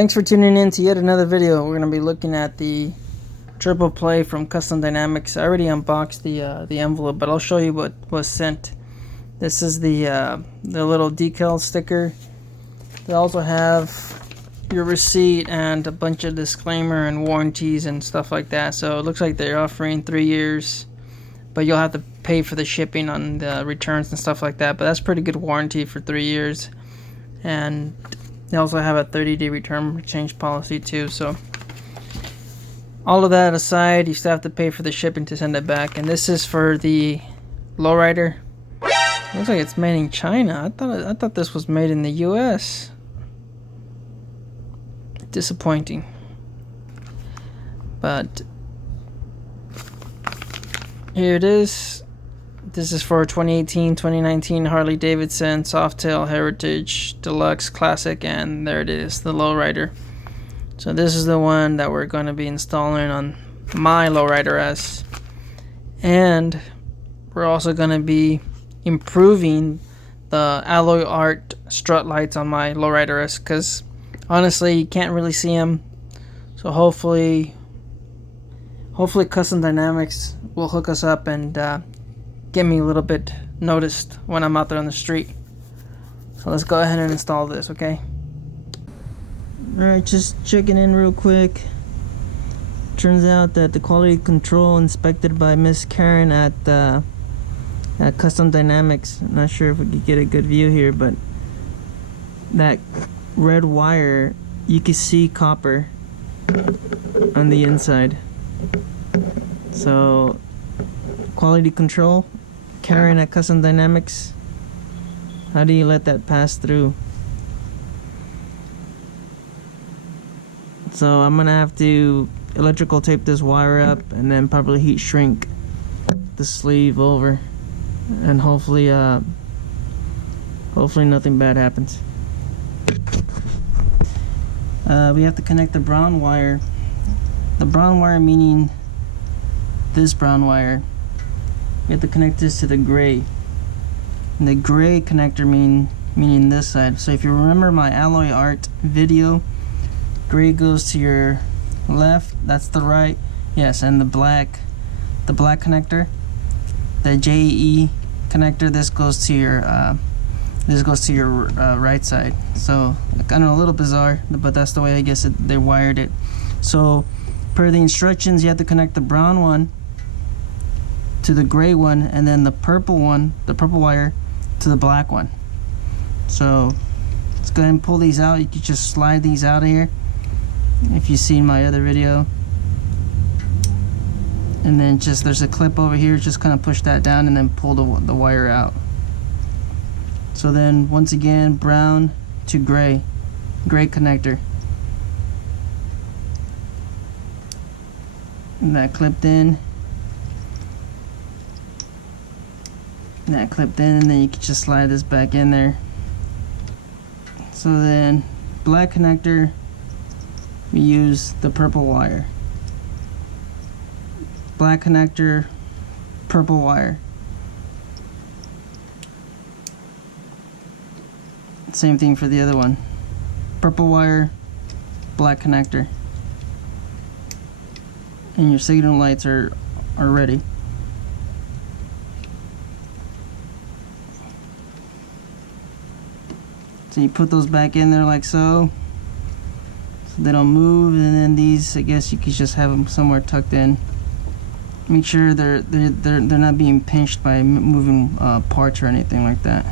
Thanks for tuning in to yet another video. We're going to be looking at the triple play from Custom Dynamics. I already unboxed the envelope, but I'll show you what was sent. This is the little decal sticker. They also have your receipt and a bunch of disclaimer and warranties and stuff like that. So it looks like they're offering 3 years, but you'll have to pay for the shipping on the returns and stuff like that. But that's pretty good warranty for 3 years. And they also have a 30-day return exchange policy too. So all of that aside, you still have to pay for the shipping to send it back. And this is for the lowrider. Looks like it's made in China. I thought this was made in the US. Disappointing. But here it is. This is for 2018-2019 Harley-Davidson Softail Heritage Deluxe Classic, and there it is, the lowrider. So this is the one that we're going to be installing on my lowrider S, and we're also going to be improving the alloy art strut lights on my lowrider S, because honestly you can't really see them. So hopefully Custom Dynamics will hook us up and get me a little bit noticed when I'm out there on the street. So let's go ahead and install this, okay? Alright, just checking in real quick. Turns out that the quality control inspected by Miss Karen at Custom Dynamics. I'm not sure if we could get a good view here, but that red wire, you can see copper on the inside. So quality control, Karen at Custom Dynamics, how do you let that pass through? So I'm gonna have to electrical tape this wire up and then probably heat shrink the sleeve over, and hopefully nothing bad happens. We have to connect the brown wire. The brown wire meaning this brown wire. We have to connect this to the gray. And the gray connector meaning this side. So if you remember my alloy art video, gray goes to your left, that's the right. Yes, and the black connector, the JE connector, this goes to your right side. So kind of a little bizarre, but that's the way I guess they wired it. So per the instructions, you have to connect the brown one to the gray one, and then the purple wire to the black one. So let's go ahead and pull these out. You can just slide these out of here if you've seen my other video, and then just there's a clip over here, just kind of push that down and then pull the wire out. So then once again, brown to gray connector, and that clipped in, and then you can just slide this back in there. So then black connector, we use the purple wire. Black connector, purple wire. Same thing for the other one. Purple wire, black connector. And your signal lights are ready. So you put those back in there like so they don't move, and then these, I guess you could just have them somewhere tucked in. Make sure they're not being pinched by moving parts or anything like that.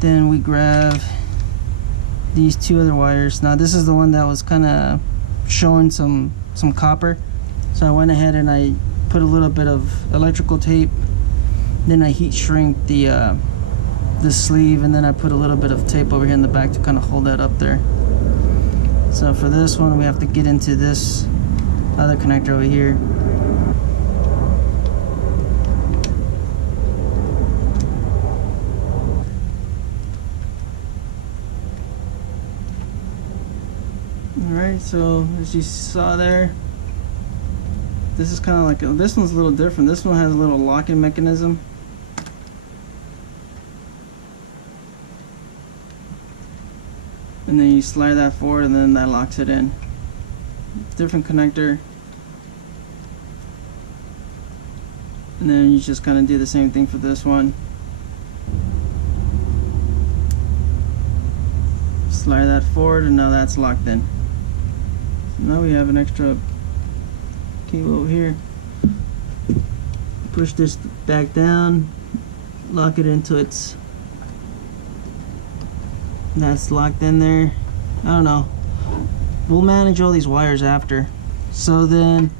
Then we grab these two other wires. Now this is the one that was kind of showing some copper, so I went ahead and I put a little bit of electrical tape, then I heat shrink the sleeve, and then I put a little bit of tape over here in the back to kind of hold that up there. So for this one, we have to get into this other connector over here. Alright, so as you saw there, this is kind of like this one's a little different. This one has a little locking mechanism. and then you slide that forward and then that locks it in. Different connector. And then you just kind of do the same thing for this one. Slide that forward and now that's locked in. So now we have an extra cable over here. Push this back down, lock it into its, that's locked in there. I don't know, we'll manage all these wires after. So then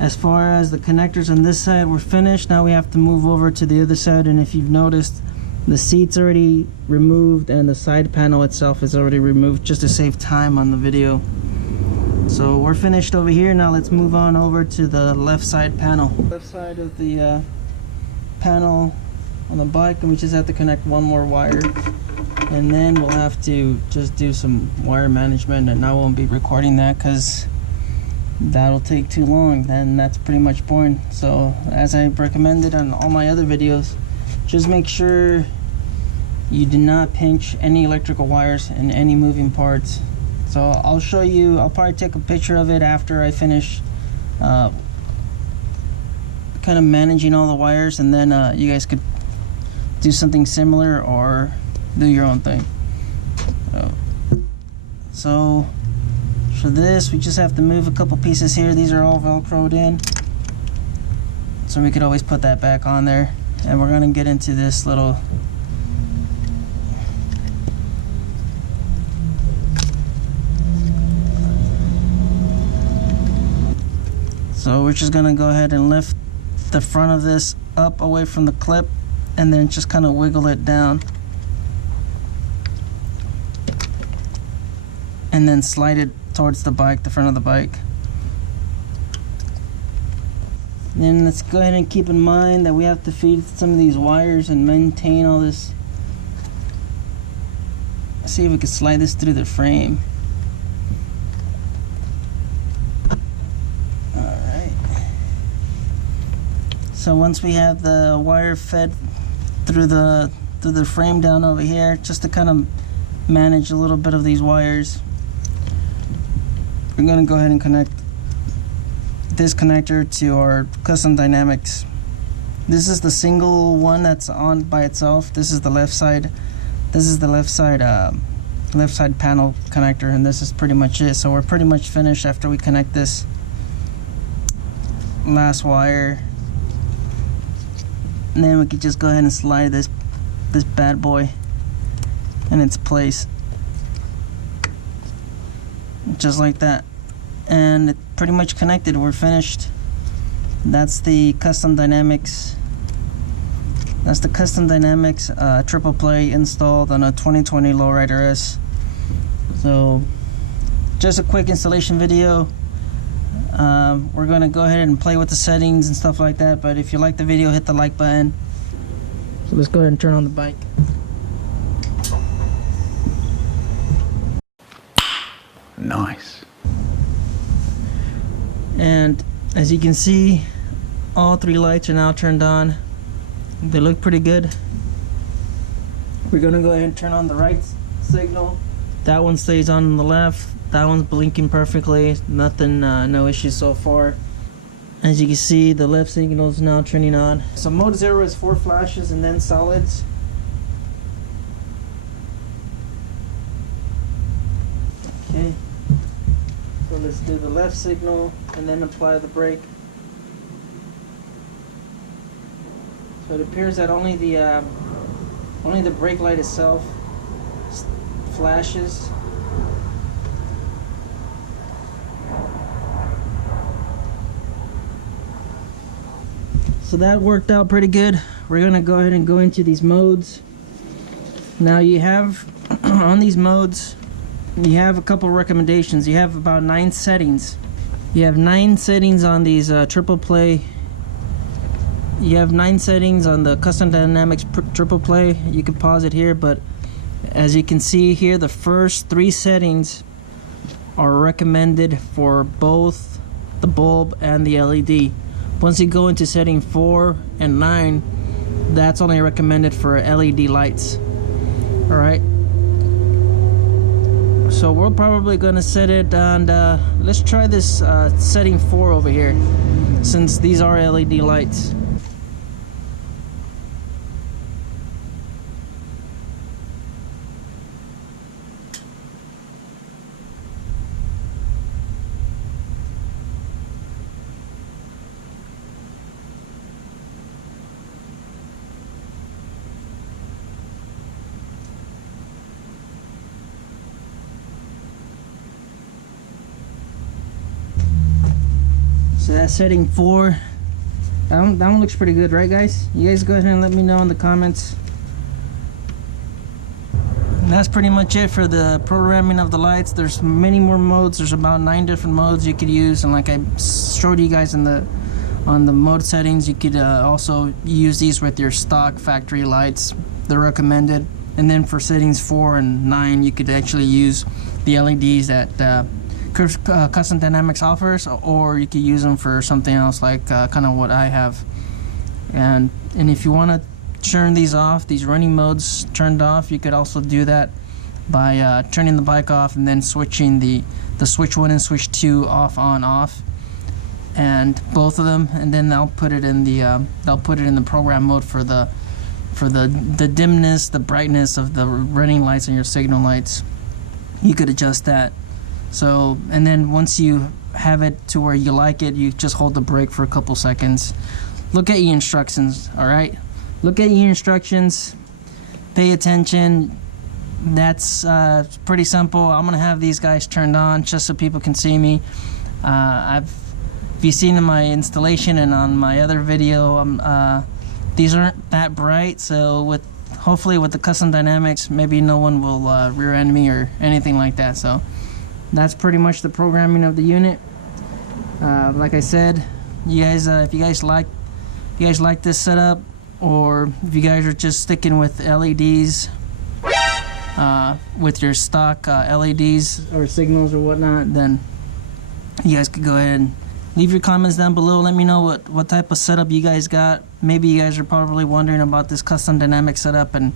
as far as the connectors on this side, we're finished. Now we have to move over to the other side, and if you've noticed, the seat's already removed and the side panel itself is already removed just to save time on the video. So we're finished over here. Now let's move on over to the left side panel. Left side of the panel on the bike, and we just have to connect one more wire, and then we'll have to just do some wire management, and I won't be recording that because that'll take too long. Then that's pretty much boring. So as I've recommended on all my other videos, just make sure you do not pinch any electrical wires and any moving parts. So I'll show you, I'll probably take a picture of it after I finish kind of managing all the wires, and then you guys could do something similar or do your own thing. So for this, we just have to move a couple pieces here. These are all velcroed in, so we could always put that back on there. And we're gonna get into this little so we're just gonna go ahead and lift the front of this up away from the clip, and then just kind of wiggle it down, and then slide it towards the bike, the front of the bike. Then let's go ahead and keep in mind that we have to feed some of these wires and maintain all this. Let's see if we can slide this through the frame. Alright. So once we have the wire fed through the frame down over here, just to kind of manage a little bit of these wires, we're going to go ahead and connect this connector to our custom dynamics. This is the single one that's on by itself. This is the left side. This is the left side panel connector, and this is pretty much it. So we're pretty much finished after we connect this last wire, and then we could just go ahead and slide this bad boy in its place, just like that. And it pretty much connected. We're finished. That's the custom dynamics. That's the custom dynamics triple play installed on a 2020 Lowrider S. So just a quick installation video. We're gonna go ahead and play with the settings and stuff like that, but if you like the video, hit the like button. So let's go ahead and turn on the bike. Nice. And as you can see, all three lights are now turned on. They look pretty good. We're gonna go ahead and turn on the right signal. That one stays on the left. That one's blinking perfectly. Nothing, no issues so far. As you can see, the left signal is now turning on. So mode 0 is 4 flashes and then solids. Okay. So let's do the left signal and then apply the brake. So it appears that only the brake light itself flashes. So that worked out pretty good. We're gonna go ahead and go into these modes. Now you have on these modes, you have a couple recommendations. You have about 9 settings. You have 9 settings on these triple play. You have 9 settings on the custom dynamics triple play. You can pause it here, but as you can see here, the first 3 settings are recommended for both the bulb and the LED. Once you go into setting 4 and 9, that's only recommended for LED lights. All right. So we're probably gonna set it on, let's try this setting 4 over here, since these are LED lights. So that's setting 4. That one looks pretty good, right guys? You guys go ahead and let me know in the comments. And that's pretty much it for the programming of the lights. There's many more modes. There's about 9 different modes you could use, and like I showed you guys on the mode settings, you could also use these with your stock factory lights. They're recommended. And then for settings 4 and 9, you could actually use the LEDs that Custom Dynamics offers, or you could use them for something else, like kind of what I have. And if you want to turn these off, these running modes turned off, you could also do that by turning the bike off and then switching the switch 1 and switch 2 off, on, off, and both of them, and then they'll put it in the program mode for the dimness, the brightness of the running lights and your signal lights. You could adjust that. So, and then once you have it to where you like it, you just hold the brake for a couple seconds. Look at your instructions, all right? Look at your instructions, pay attention. That's pretty simple. I'm gonna have these guys turned on just so people can see me. If you've seen in my installation and on my other video, these aren't that bright, so hopefully with the Custom Dynamics, maybe no one will rear end me or anything like that. So that's pretty much the programming of the unit. Like I said, you guys, if you guys like this setup, or if you guys are just sticking with LEDs, with your stock LEDs or signals or whatnot, then you guys could go ahead and leave your comments down below. Let me know what type of setup you guys got. Maybe you guys are probably wondering about this Custom Dynamic setup, and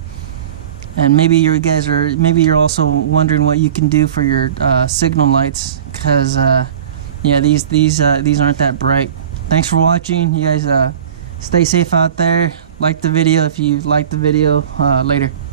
maybe you're also wondering what you can do for your signal lights, because yeah, these aren't that bright. Thanks for watching. You guys stay safe out there. Like the video if you liked the video. Later.